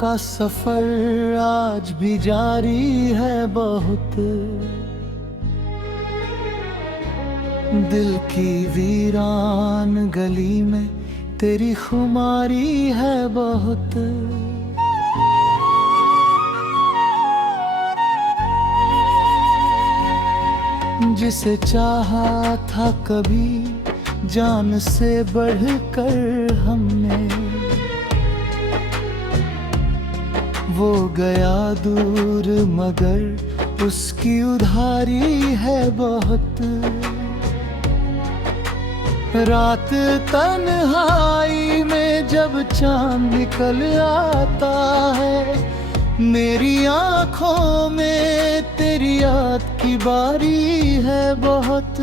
का सफर आज भी जारी है बहुत। दिल की वीरान गली में तेरी खुमारी है बहुत। जिसे चाहा था कभी जान से बढ़कर हमने, वो गया दूर मगर उसकी उधारी है बहुत। रात तन्हाई में जब चांद निकल आता है, मेरी आंखों में तेरी याद की बारी है बहुत।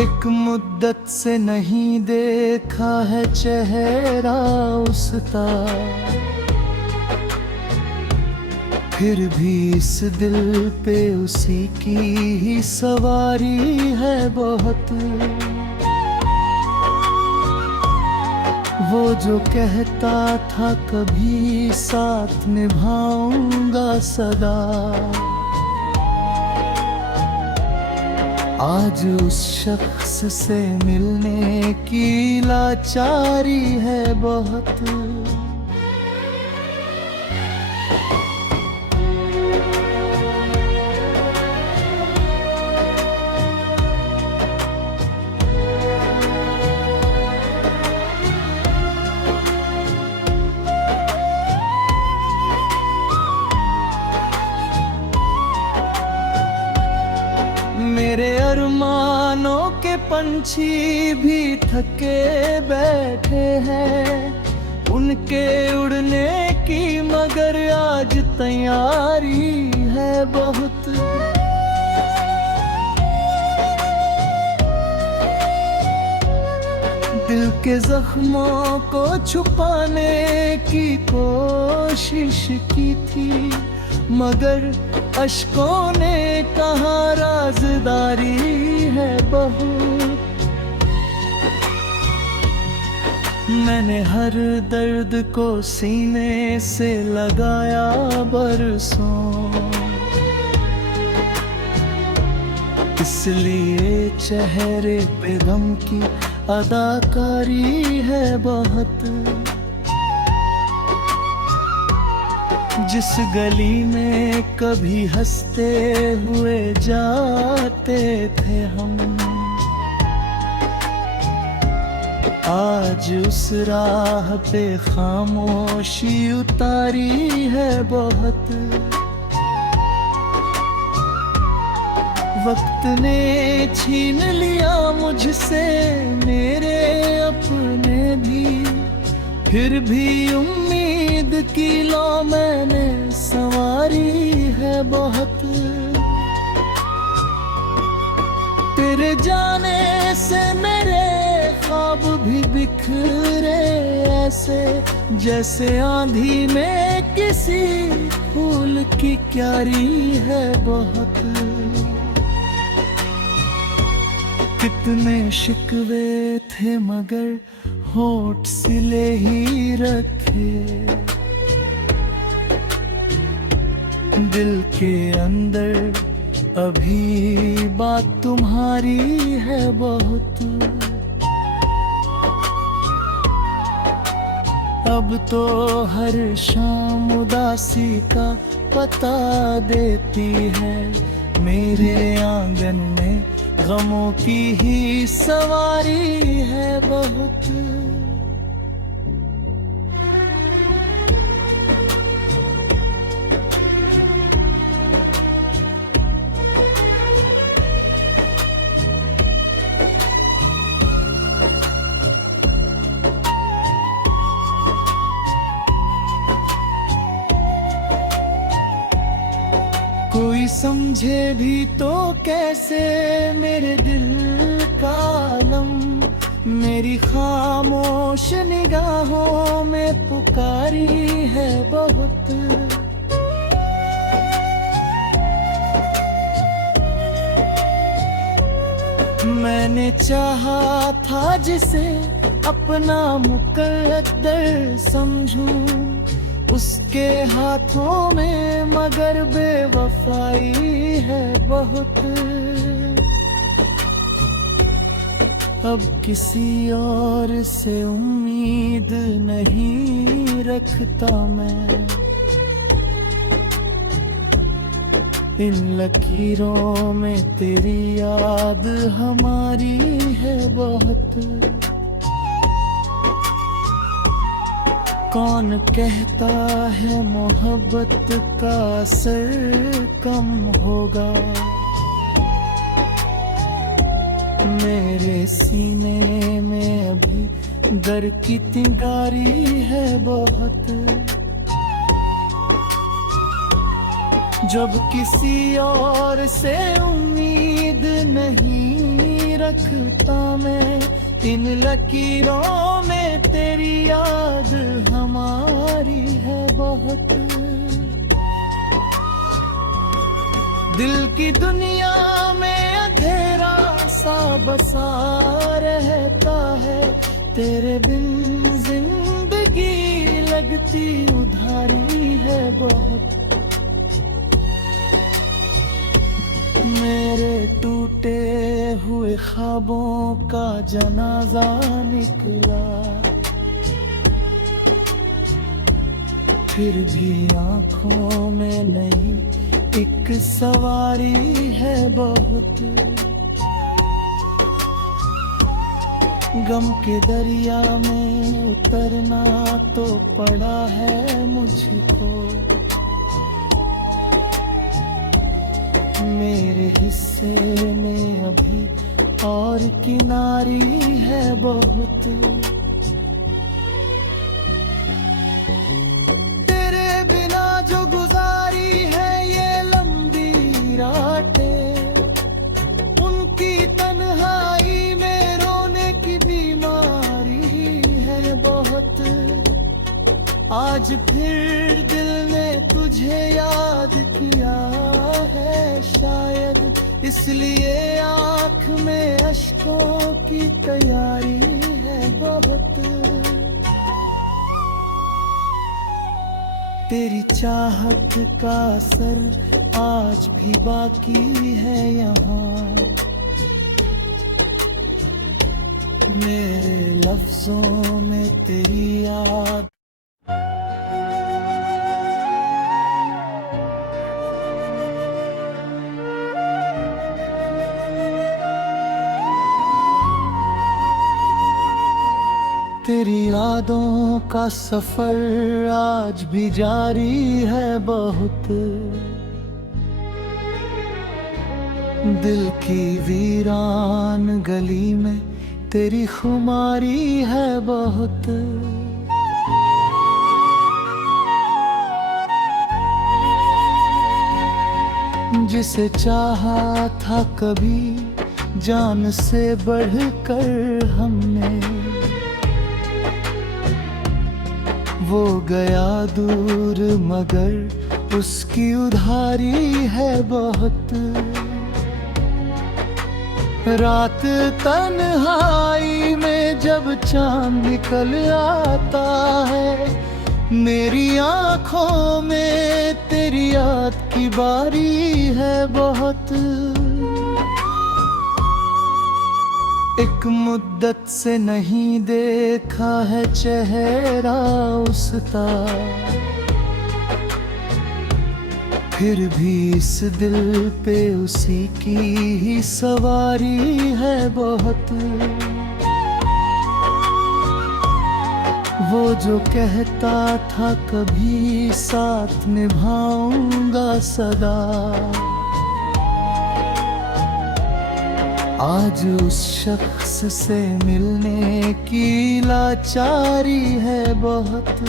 एक मुद्दत से नहीं देखा है चेहरा उसका, फिर भी इस दिल पे उसी की ही सवारी है बहुत। वो जो कहता था कभी साथ निभाऊंगा सदा, आज उस शख्स से मिलने की लाचारी है बहुत। मेरे अरमानों के पंछी भी थके बैठे हैं, उनके उड़ने की मगर आज तैयारी है बहुत। दिल के जख्मों को छुपाने की कोशिश की थी, मगर अश्कों ने कहा राज़दारी है बहुत। मैंने हर दर्द को सीने से लगाया बरसों, इसलिए चेहरे पे गम की अदाकारी है बहुत। जिस गली में कभी हंसते हुए जाते थे हम, आज उस राह पे खामोशी उतारी है बहुत। वक्त ने छीन लिया मुझसे मेरे अपने भी, फिर भी उम्मीद की लो मैंने संवारी है बहुत। तेरे जाने से मेरे ख्वाब भी बिखरे ऐसे, जैसे आंधी में किसी फूल की क्यारी है बहुत। कितने शिकवे थे मगर होठ सिले ही रखे, दिल के अंदर अभी बात तुम्हारी है बहुत। अब तो हर शाम उदासी का पता देती है, मेरे आंगन में गमों की ही सवारी है बहुत। कोई समझे भी तो कैसे मेरे दिल का आलम, मेरी खामोश निगाहों में पुकारी है बहुत। मैंने चाहा था जिसे अपना मुकद्दर समझूं उसके हाथों में, मगर बेवफाई है बहुत। अब किसी और से उम्मीद नहीं रखता मैं, इन लकीरों में तेरी याद हमारी है बहुत। कौन कहता है मोहब्बत का असर कम होगा, मेरे सीने में अभी दर की चिंगारी है बहुत। जब किसी और से उम्मीद नहीं रखता मैं, इन लकीरों में तेरी याद हमारी है बहुत। दिल की दुनिया में अंधेरा सा बसा रहता है, तेरे बिन जिंदगी लगती उधारी है बहुत। मेरे टूटे हुए ख्वाबों का जनाजा निकला, फिर भी आंखों में नहीं एक सवारी है बहुत। गम के दरिया में उतरना तो पड़ा है मुझको, मेरे हिस्से में अभी और किनारी है बहुत। तेरे बिना जो गुजारी है ये लंबी रातें, उनकी तन्हाई में रोने की बीमारी है बहुत। आज फिर दिल ने तुझे याद किया है शायद, इसलिए आँख में अश्कों की तैयारी है बहुत। तेरी चाहत का असर आज भी बाकी है यहाँ, मेरे लफ्जों में तेरी याद। तेरी यादों का सफर आज भी जारी है बहुत, दिल की वीरान गली में तेरी खुमारी है बहुत। जिसे चाहा था कभी जान से बढ़कर हमने, वो गया दूर मगर उसकी उधारी है बहुत। रात तन्हाई में जब चांद निकल आता है, मेरी आंखों में तेरी याद की बारी है बहुत। एक मुद्दत से नहीं देखा है चेहरा उसका, फिर भी इस दिल पे उसी की ही सवारी है बहुत। वो जो कहता था कभी साथ निभाऊंगा सदा, आज उस शख्स से मिलने की लाचारी है बहुत।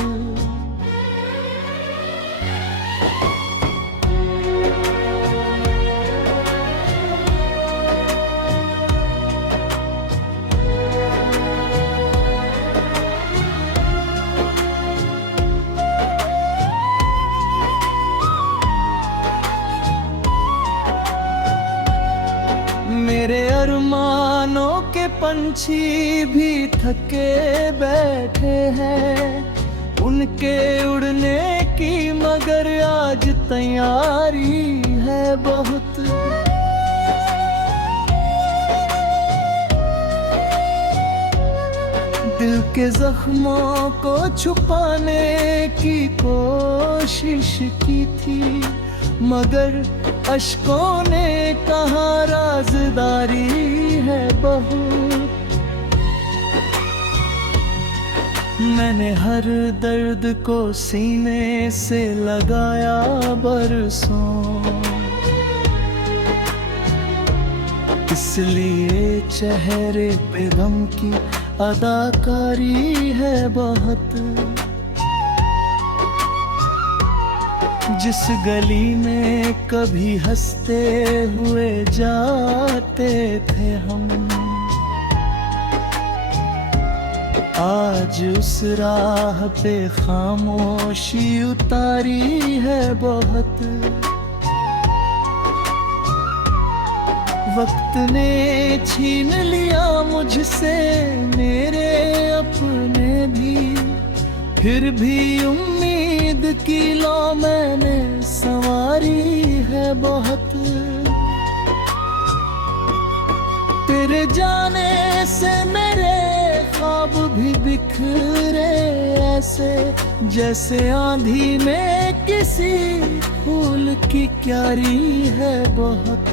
मेरे अरमानों के पंछी भी थके बैठे हैं, उनके उड़ने की मगर आज तैयारी है बहुत। दिल के जख्मों को छुपाने की कोशिश की थी, मगर अश्कों ने कहा राज़दारी है बहुत। मैंने हर दर्द को सीने से लगाया बरसों, इसलिए चेहरे पे गम की अदाकारी है बहुत। जिस गली में कभी हंसते हुए जाते थे हम, आज उस राह पे खामोशी उतारी है बहुत। वक्त ने छीन लिया मुझसे मेरे अपने भी, फिर भी उम्मीद की लौ मैंने संवारी है बहुत। तेरे जाने से मेरे ख्वाब भी बिखरे ऐसे, जैसे आंधी में किसी फूल की क्यारी है बहुत।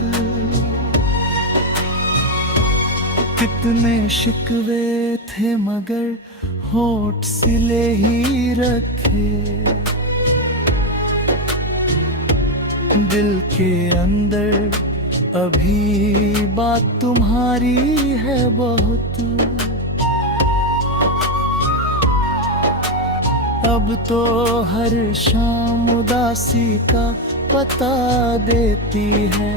कितने शिकवे थे मगर होठ सिले ही रखे, दिल के अंदर अभी बात तुम्हारी है बहुत। अब तो हर शाम उदासी का पता देती है,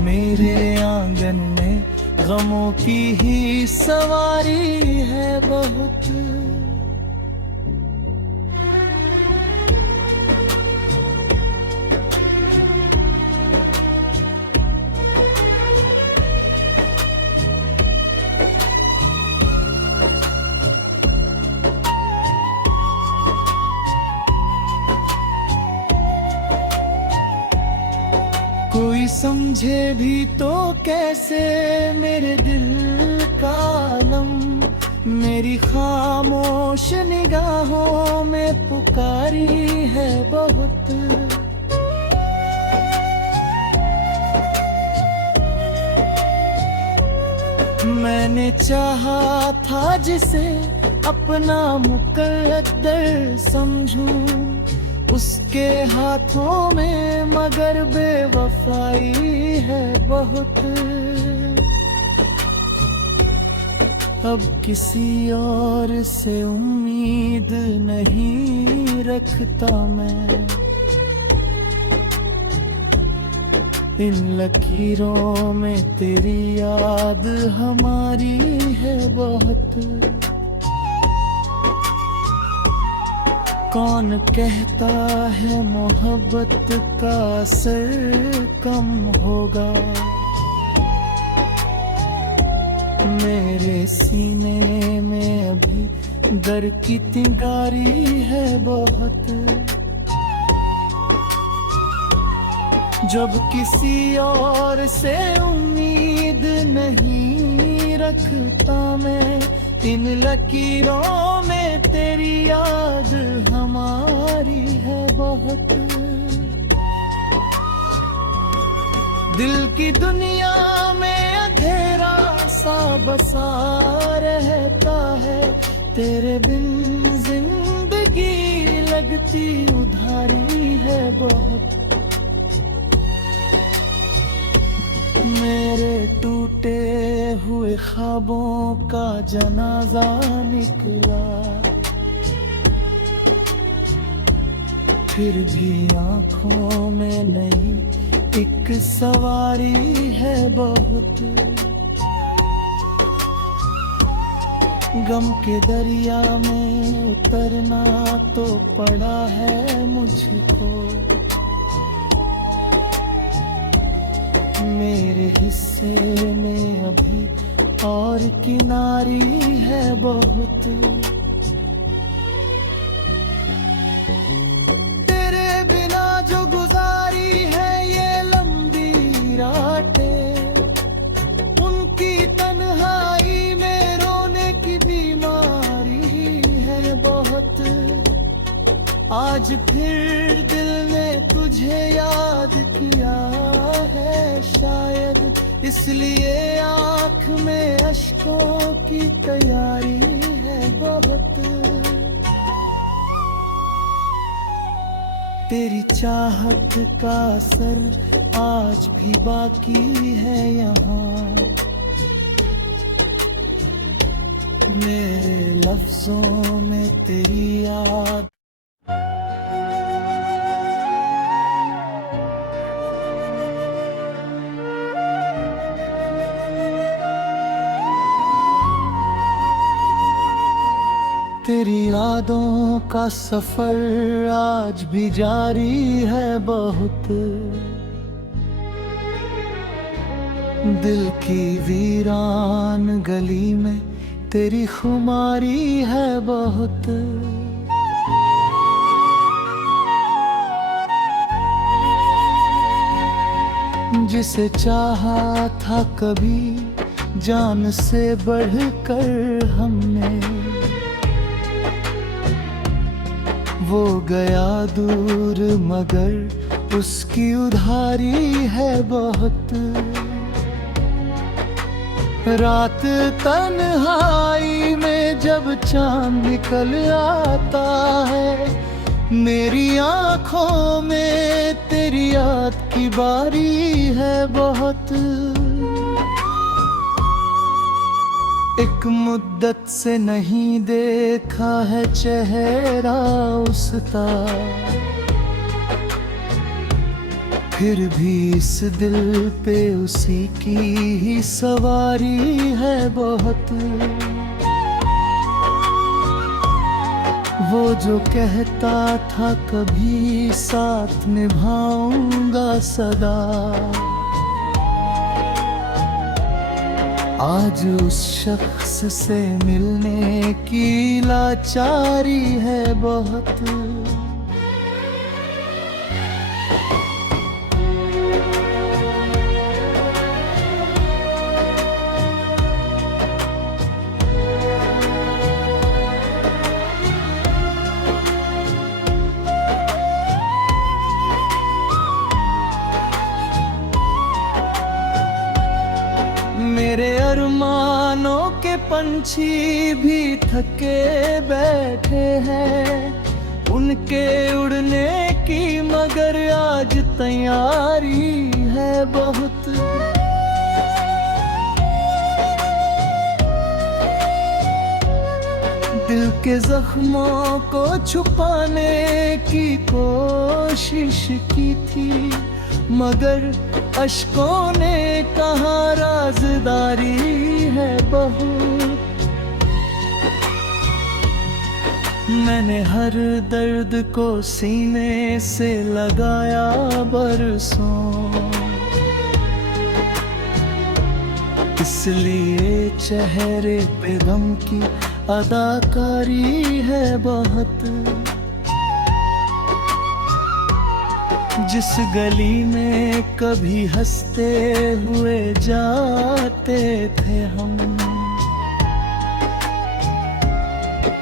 मेरे आंगन में गमों की ही सवारी है बहुत। कोई समझे भी तो कैसे मेरे दिल का आलम, मेरी खामोश निगाहों में पुकारी है बहुत। मैंने चाहा था जिसे अपना मुकद्दर समझूं, उसके हाथों में मगर बेवफाई है बहुत। अब किसी और से उम्मीद नहीं रखता मैं, इन लकीरों में तेरी याद हमारी है बहुत। कौन कहता है मोहब्बत का असर कम होगा, मेरे सीने में अभी दर की तिंगारी है बहुत। जब किसी और से उम्मीद नहीं रखता मैं, इन लकीरों में तेरी याद हमारी है बहुत। दिल की दुनिया में अंधेरा सा बसा रहता है, तेरे बिन जिंदगी लगती उधारी है बहुत। मेरे टूटे हुए ख्वाबों का जनाजा निकला, फिर भी आंखों में नहीं एक सवारी है बहुत। गम के दरिया में उतरना तो पड़ा है मुझको, मेरे हिस्से में अभी और किनारी है बहुत। तेरे बिना जो गुजारी है ये लंबी रातें, उनकी तन्हाई में रोने की बीमारी है बहुत। आज फिर दिल ने तुझे याद किया है शायद, इसलिए आँख में अश्कों की तैयारी है बहुत। तेरी चाहत का असर आज भी बाकी है यहाँ, मेरे लफ्जों में तेरी याद। तेरी यादों का सफर आज भी जारी है बहुत। दिल की वीरान गली में तेरी खुमारी है बहुत। जिसे चाहा था कभी जान से बढ़कर हमने, वो गया दूर मगर उसकी उधारी है बहुत। रात तन्हाई में जब चांद निकल आता है, मेरी आँखों में तेरी याद की बारी है बहुत। एक मुद्दत से नहीं देखा है चेहरा उसका, फिर भी इस दिल पे उसी की ही सवारी है बहुत। वो जो कहता था कभी साथ निभाऊंगा सदा, आज उस शख्स से मिलने की लाचारी है बहुत। मेरे अरमानों के पंछी भी थके बैठे हैं, उनके उड़ने की मगर आज तैयारी है बहुत। दिल के जख्मों को छुपाने की कोशिश की थी, मगर अश्कों ने कहा राज़दारी है बहुत। मैंने हर दर्द को सीने से लगाया बरसों, इसलिए चेहरे पे गम की अदाकारी है बहुत। जिस गली में कभी हंसते हुए जाते थे हम,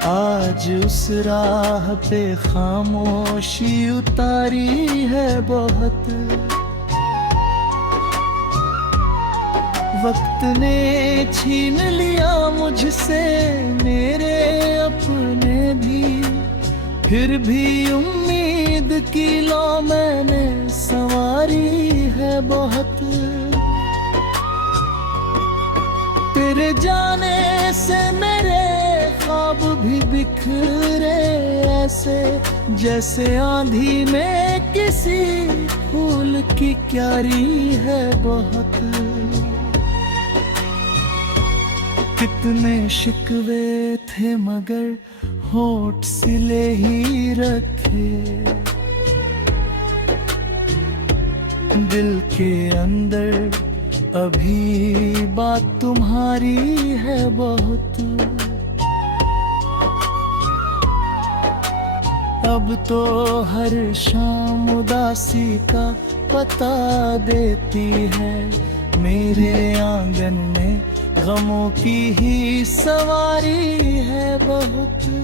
आज उस राह पे खामोशी उतारी है बहुत। वक्त ने छीन लिया मुझसे मेरे अपने भी, फिर भी उम्मीद की लो मैंने संवारी है बहुत। तेरे जाने से मेरे ख्वाब भी बिखरे ऐसे, जैसे आंधी में किसी फूल की क्यारी है बहुत। कितने शिकवे थे मगर होठ सिले ही रखे, दिल के अंदर अभी बात तुम्हारी है बहुत, अब तो हर शाम उदासी का पता देती है। मेरे आंगन में गमों की ही सवारी है बहुत।